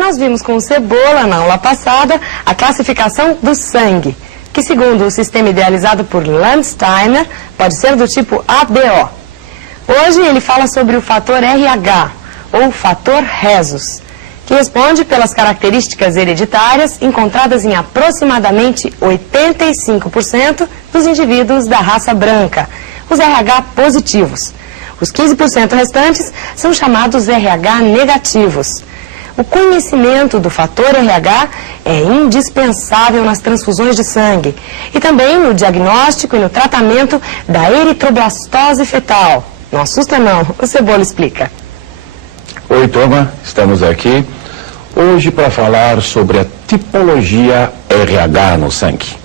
Nós vimos com o Cebola, na aula passada, a classificação do sangue, que segundo o sistema idealizado por Landsteiner, pode ser do tipo ABO. Hoje ele fala sobre o fator RH, ou fator rhesus, que responde pelas características hereditárias encontradas em aproximadamente 85% dos indivíduos da raça branca, os RH positivos. Os 15% restantes são chamados RH negativos. O conhecimento do fator RH é indispensável nas transfusões de sangue e também no diagnóstico e no tratamento da eritroblastose fetal. Não assusta não, o Cebola explica. Oi, turma, estamos aqui hoje para falar sobre a tipologia RH no sangue.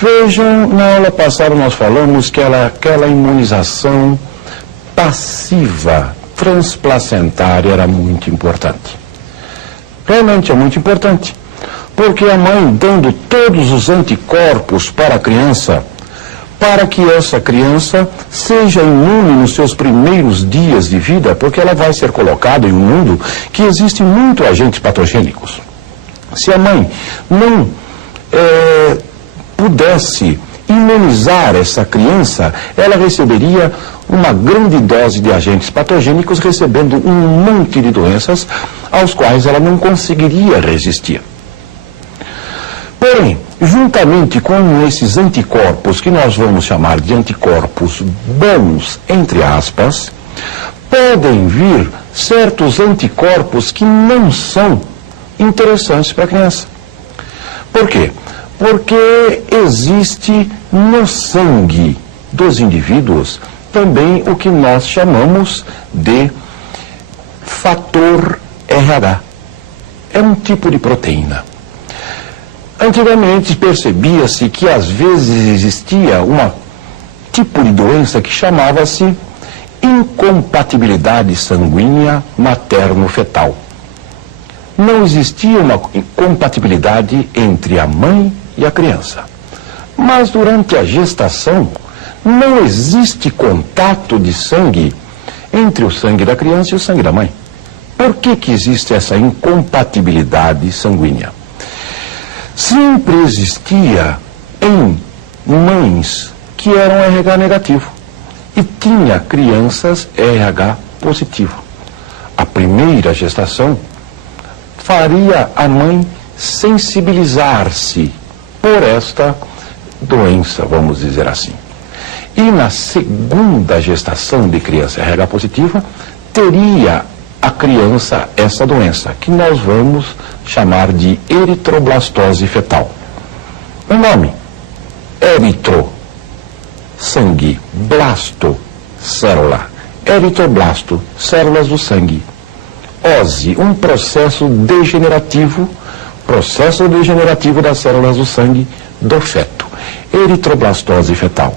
Vejam, na aula passada nós falamos que aquela imunização passiva transplacentária era muito importante. Realmente é muito importante, porque a mãe dando todos os anticorpos para a criança, para que essa criança seja imune nos seus primeiros dias de vida, porque ela vai ser colocada em um mundo que existe muito agentes patogênicos. Se a mãe não pudesse imunizar essa criança, ela receberia uma grande dose de agentes patogênicos, recebendo um monte de doenças aos quais ela não conseguiria resistir. Porém, juntamente com esses anticorpos, que nós vamos chamar de anticorpos bons, entre aspas, podem vir certos anticorpos que não são interessantes para a criança. Por quê? Porque existe no sangue dos indivíduos também o que nós chamamos de fator RH. É um tipo de proteína. Antigamente percebia-se que às vezes existia um tipo de doença que chamava-se incompatibilidade sanguínea materno-fetal. Não existia uma incompatibilidade entre a mãe e a criança. Mas durante a gestação não existe contato de sangue entre o sangue da criança e o sangue da mãe. Por que existe essa incompatibilidade sanguínea? Sempre existia em mães que eram RH negativo e tinha crianças RH positivo. A primeira gestação faria a mãe sensibilizar-se por esta doença, vamos dizer assim. E na segunda gestação de criança RH positiva, teria a criança essa doença, que nós vamos chamar de eritroblastose fetal. O nome, eritro, sangue, blasto, célula, eritroblasto, células do sangue, ose, um processo degenerativo das células do sangue do feto, eritroblastose fetal.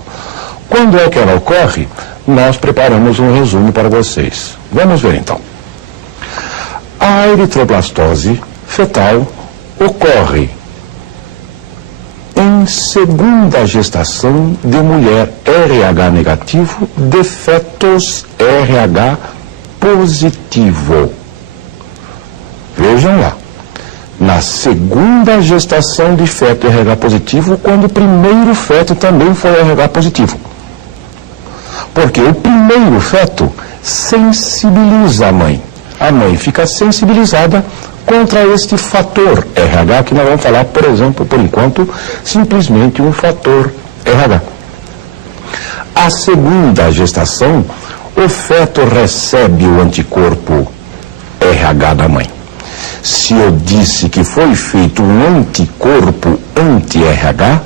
Quando é que ela ocorre? Nós preparamos um resumo para vocês. Vamos ver então. A eritroblastose fetal ocorre em segunda gestação de mulher RH negativo, de fetos RH positivo. Vejam lá. Na segunda gestação de feto RH positivo, quando o primeiro feto também foi RH positivo. Porque o primeiro feto sensibiliza a mãe. A mãe fica sensibilizada contra este fator RH, que nós vamos falar, por exemplo, por enquanto, simplesmente um fator RH. A segunda gestação, o feto recebe o anticorpo RH da mãe. Se eu disse que foi feito um anticorpo anti-RH,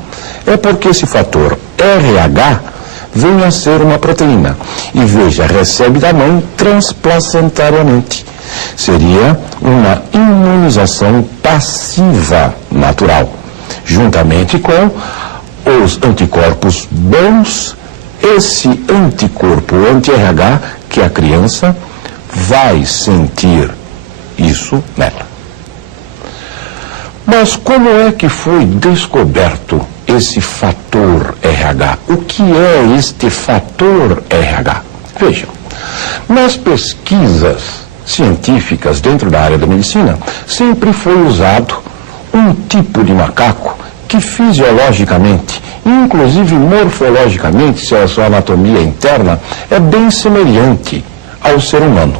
é porque esse fator RH vem a ser uma proteína. E veja, recebe da mãe transplacentariamente. Seria uma imunização passiva natural, juntamente com os anticorpos bons, esse anticorpo anti-RH que a criança vai sentir isso nela. Mas como é que foi descoberto esse fator RH? O que é este fator RH? Vejam, nas pesquisas científicas dentro da área da medicina, sempre foi usado um tipo de macaco que fisiologicamente, inclusive morfologicamente, se a sua anatomia interna é bem semelhante ao ser humano.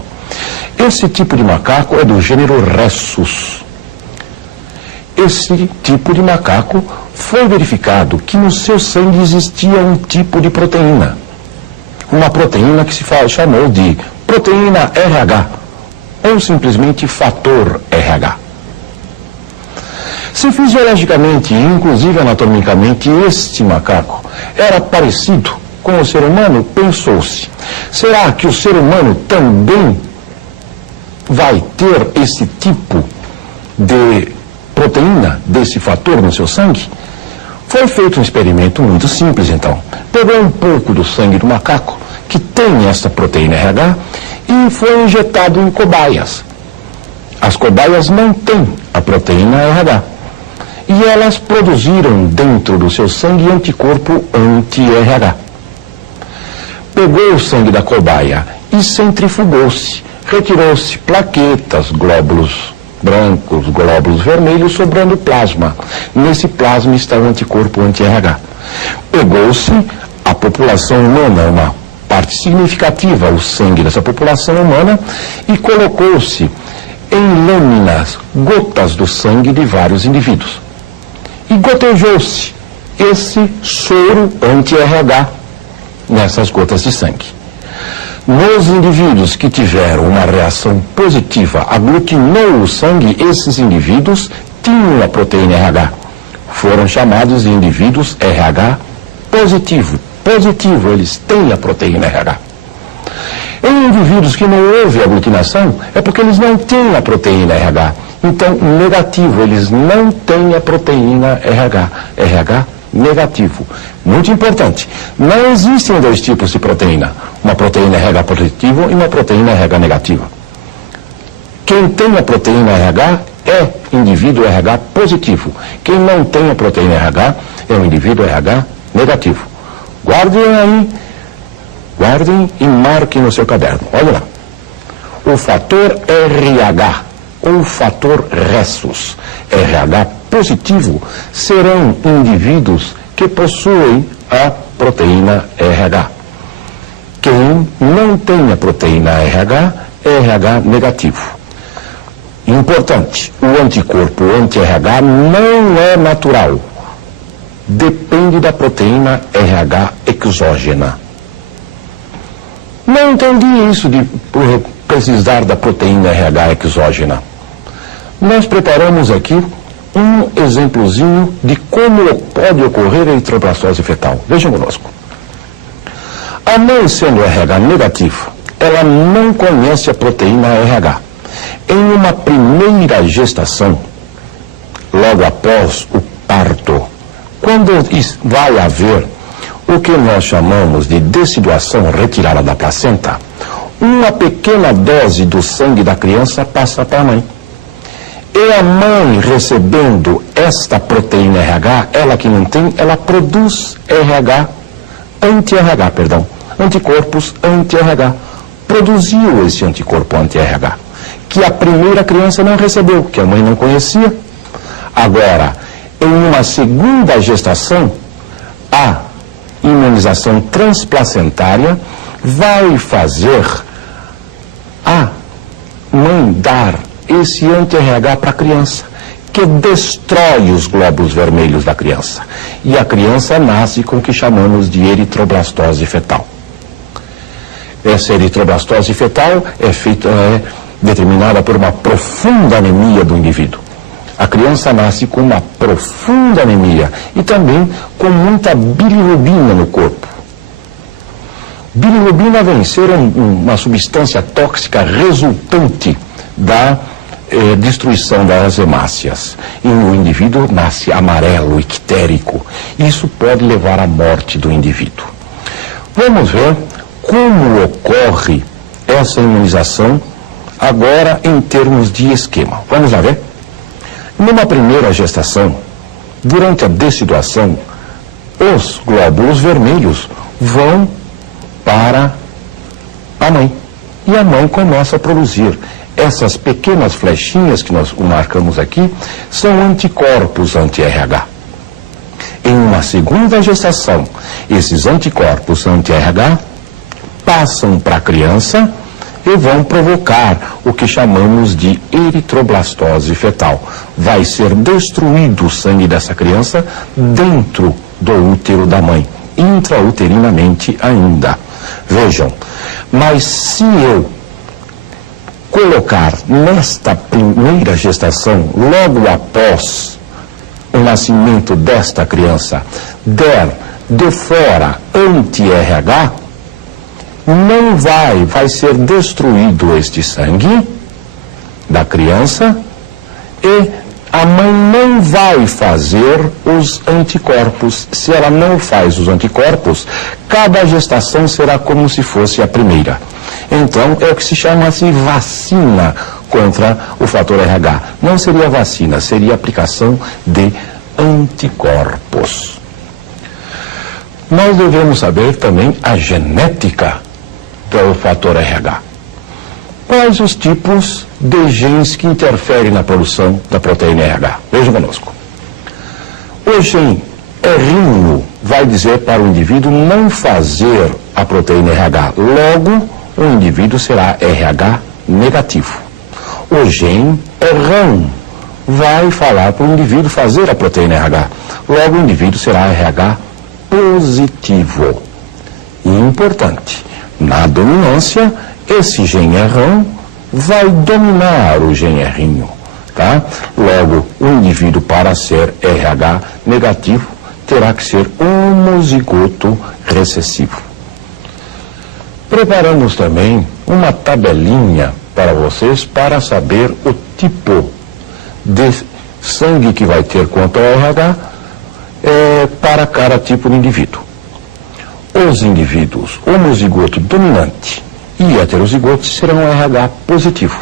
Esse tipo de macaco é do gênero Rhesus. Esse tipo de macaco foi verificado que no seu sangue existia um tipo de proteína. Uma proteína que se chamou de proteína RH, ou simplesmente fator RH. Se fisiologicamente e inclusive anatomicamente este macaco era parecido com o ser humano, pensou-se, será que o ser humano também vai ter esse tipo de proteína, desse fator no seu sangue? Foi feito um experimento muito simples, então. Pegou um pouco do sangue do macaco, que tem essa proteína RH, e foi injetado em cobaias. As cobaias não têm a proteína RH. E elas produziram dentro do seu sangue anticorpo anti-RH. Pegou o sangue da cobaia e centrifugou-se. Retirou-se plaquetas, glóbulos brancos, glóbulos vermelhos, sobrando plasma. Nesse plasma está o anticorpo anti-RH. Pegou-se a população humana, uma parte significativa, o sangue dessa população humana, e colocou-se em lâminas, gotas do sangue de vários indivíduos. E gotejou-se esse soro anti-RH nessas gotas de sangue. Nos indivíduos que tiveram uma reação positiva, aglutinou o sangue, esses indivíduos tinham a proteína RH. Foram chamados de indivíduos RH positivo. Positivo, eles têm a proteína RH. Em indivíduos que não houve aglutinação, é porque eles não têm a proteína RH. Então, negativo, eles não têm a proteína RH. RH negativo. Muito importante. Não existem dois tipos de proteína. Uma proteína RH positiva e uma proteína RH negativa. Quem tem a proteína RH é indivíduo RH positivo. Quem não tem a proteína RH é um indivíduo RH negativo. Guardem aí, guardem e marquem no seu caderno. Olha lá. O fator RH, ou fator Rhesus, RH positivo, serão indivíduos que possuem a proteína RH. Quem não tem a proteína RH é RH negativo. Importante, o anticorpo anti-RH não é natural. Depende da proteína RH exógena. Não entendi isso de precisar da proteína RH exógena. Nós preparamos aqui um exemplozinho de como pode ocorrer a eritroblastose fetal. Vejam conosco. A mãe, sendo RH negativa, ela não conhece a proteína RH. Em uma primeira gestação, logo após o parto, quando vai haver o que nós chamamos de deciduação, retirada da placenta, uma pequena dose do sangue da criança passa para a mãe. E a mãe, recebendo esta proteína RH, ela que não tem, ela produz anti-RH, anticorpos anti-RH. Produziu esse anticorpo anti-RH, que a primeira criança não recebeu, que a mãe não conhecia. Agora, em uma segunda gestação, a imunização transplacentária vai fazer a mãe dar esse anti-RH para a criança, que destrói os glóbulos vermelhos da criança. E a criança nasce com o que chamamos de eritroblastose fetal. Essa eritroblastose fetal é determinada por uma profunda anemia do indivíduo. A criança nasce com uma profunda anemia e também com muita bilirrubina no corpo. Bilirrubina vem ser uma substância tóxica resultante da destruição das hemácias. E o indivíduo nasce amarelo, ictérico. Isso pode levar à morte do indivíduo. Vamos ver como ocorre essa imunização agora em termos de esquema. Vamos lá ver? Numa primeira gestação, durante a deciduação, os glóbulos vermelhos vão para a mãe. E a mãe começa a produzir essas pequenas flechinhas que nós marcamos aqui são anticorpos anti-RH. Em uma segunda gestação, esses anticorpos anti-RH passam para a criança e vão provocar o que chamamos de eritroblastose fetal. Vai ser destruído o sangue dessa criança dentro do útero da mãe, intrauterinamente ainda. Vejam, mas se eu colocar nesta primeira gestação, logo após o nascimento desta criança, der de fora anti-RH, não vai ser destruído este sangue da criança e a mãe não vai fazer os anticorpos. Se ela não faz os anticorpos, cada gestação será como se fosse a primeira. Então, é o que se chama-se vacina contra o fator RH. Não seria vacina, seria aplicação de anticorpos. Nós devemos saber também a genética do fator RH. Quais os tipos de genes que interferem na produção da proteína RH? Vejam conosco. O gene R1 vai dizer para o indivíduo não fazer a proteína RH. Logo, o indivíduo será RH negativo. O gene R1 vai falar para o indivíduo fazer a proteína RH. Logo, o indivíduo será RH positivo. E importante, na dominância, esse gene R1 vai dominar o gene R1, tá? Logo, o indivíduo, para ser RH negativo, terá que ser homozigoto recessivo. Preparamos também uma tabelinha para vocês para saber o tipo de sangue que vai ter quanto ao RH para cada tipo de indivíduo. Os indivíduos homozigoto dominante e heterozigoto serão RH positivo.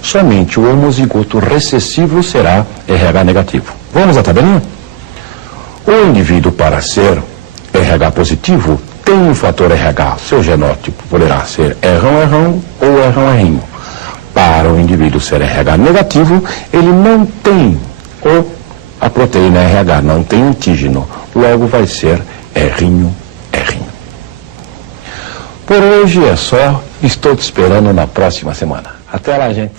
Somente o homozigoto recessivo será RH negativo. Vamos à tabelinha? O indivíduo, para ser RH positivo, tem um fator RH. Seu genótipo poderá ser R1-R1 ou R1-R1. Para o indivíduo ser RH negativo, ele não tem a proteína RH, não tem antígeno. Logo vai ser R1-R1. Por hoje é só. Estou te esperando na próxima semana. Até lá, gente.